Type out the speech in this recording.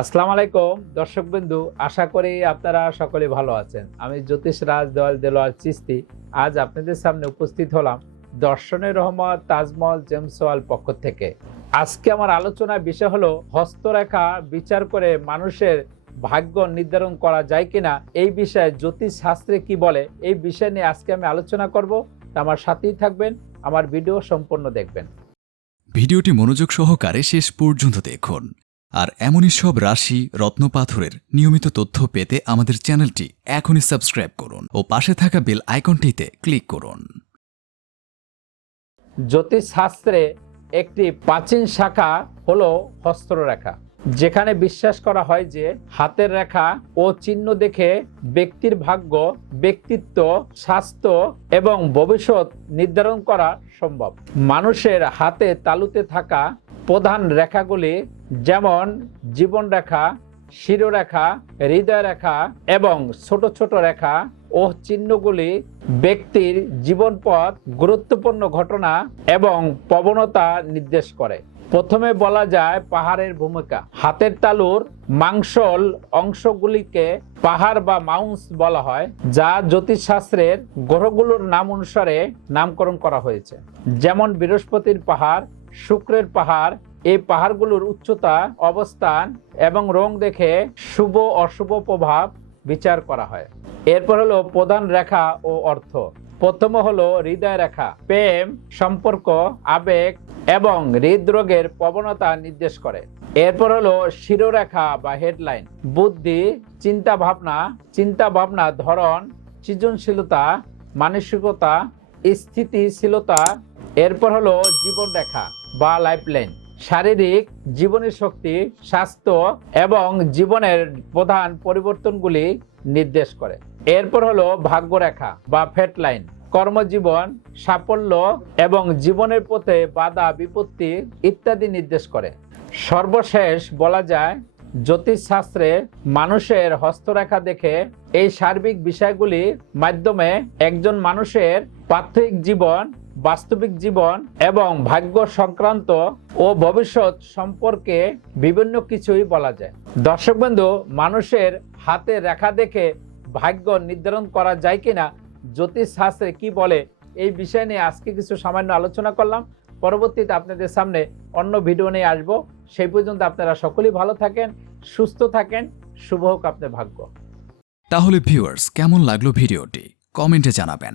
আসসালামু আলাইকুম, দর্শক বিন্দু, আশা করি আপনারা সকলে ভালো আছেন। আমি জ্যোতিষ রাজ দেওয়াল দেলোয়ার চিস্তি। আজ আপনাদের সামনে উপস্থিত হলাম দর্শনের রহমত তাজমহল জেমসওয়াল পক্ষ থেকে। আজকে আমার আলোচনার বিষয় হলো, হস্তরেখা বিচার করে মানুষের ভাগ্য নির্ধারণ করা যায় কিনা, এই বিষয়ে জ্যোতিষ শাস্ত্রে কি বলে, এই বিষয় নিয়ে আজকে আমি আলোচনা করব। আমার সাথেই থাকবেন, আমার ভিডিও সম্পূর্ণ দেখবেন। ভিডিওটি মনোযোগ সহকারে শেষ পর্যন্ত দেখুন। আর এমনই সব রাশি রত্নপাথরের নিয়মিত তথ্য পেতে আমাদের চ্যানেলটি এখনই সাবস্ক্রাইব করুন ও পাশে থাকা বেল আইকনটিতে ক্লিক করুন। জ্যোতিষ শাস্ত্রে একটি প্রাচীন শাখা হলো হস্তরেখা, যেখানে বিশ্বাস করা হয় যে হাতের রেখা ও চিহ্ন দেখে ব্যক্তির ভাগ্য, ব্যক্তিত্ব, স্বাস্থ্য এবং ভবিষ্যৎ নির্ধারণ করা সম্ভব। মানুষের হাতে তালুতে থাকা প্রধান রেখাগুলি যেমন জীবন রেখা শিরোরেখা হৃদয় রেখা এবং ছোট ছোট রেখা ও চিহ্নগুলি ব্যক্তির জীবনপথ গুরুত্বপূর্ণ ঘটনা এবং প্রবণতা নির্দেশ করে। প্রথমে বলা যায় পাহাড়ের ভূমিকা। হাতের তালুর মাংসল অংশগুলিকে পাহাড় বা মাউন্স বলা হয়, যা জ্যোতিষশাস্ত্রের গ্রহগুলোর নাম অনুসারে নামকরণ করা হয়েছে। যেমন বৃহস্পতির পাহাড়, শুক্রের পাহাড় এই পাহাড়গুলোর উচ্চতা, অবস্থান এবং রং দেখে শুভ অশুভ প্রভাব বিচার করা হয়। এরপর হলো প্রধান রেখা ও অর্থ। প্রথম হলো হৃদয় রেখা। প্রেম, সম্পর্ক, আবেগ এবং হৃদরোগের প্রবণতা নির্দেশ করে। এরপর হলো শিরোরেখা বা হেডলাইন। বুদ্ধি চিন্তা ভাবনা চিন্তা ভাবনা ধরন, সৃজনশীলতা, মানসিকতা, স্থিতিশীলতা। এরপর হলো জীবন রেখা বা লাইফলাইন। শারীরিক জীবনের শক্তি, স্বাস্থ্য এবং জীবনের প্রধান পরিবর্তনগুলি নির্দেশ করে। এরপর হলো ভাগ্যরেখা বা ফেট লাইন কর্মজীবন, সাফল্য এবং জীবনের পথে বাধা, বিপত্তি ইত্যাদি নির্দেশ করে। সর্বশেষ বলা যায়, জ্যোতিষশাস্ত্রে মানুষের হস্তরেখা দেখে এই সার্বিক বিষয়গুলির মাধ্যমে একজন মানুষের প্রাথমিক জীবন বাস্তবিক জীবন এবং ভাগ্য সংক্রান্ত ও ভবিষ্যৎ সম্পর্কে বিভিন্ন কিছুই বলা যায়। দর্শক বন্ধু, মানুষের হাতে রেখা দেখে ভাগ্য নির্ধারণ করা যায় কিনা, জ্যোতিষ শাস্ত্রে কি বলে, এই বিষয় নিয়ে আজকে কিছু সামান্য আলোচনা করলাম। পরবর্তীতে আপনাদের সামনে অন্য ভিডিও নিয়ে আসব। সেই পর্যন্ত আপনারা সকলেই ভালো থাকেন, সুস্থ থাকেন, শুভ হোক আপনার ভাগ্য। তাহলে ভিউয়ার্স, কেমন লাগল ভিডিওটি? কমেন্টে জানাবেন।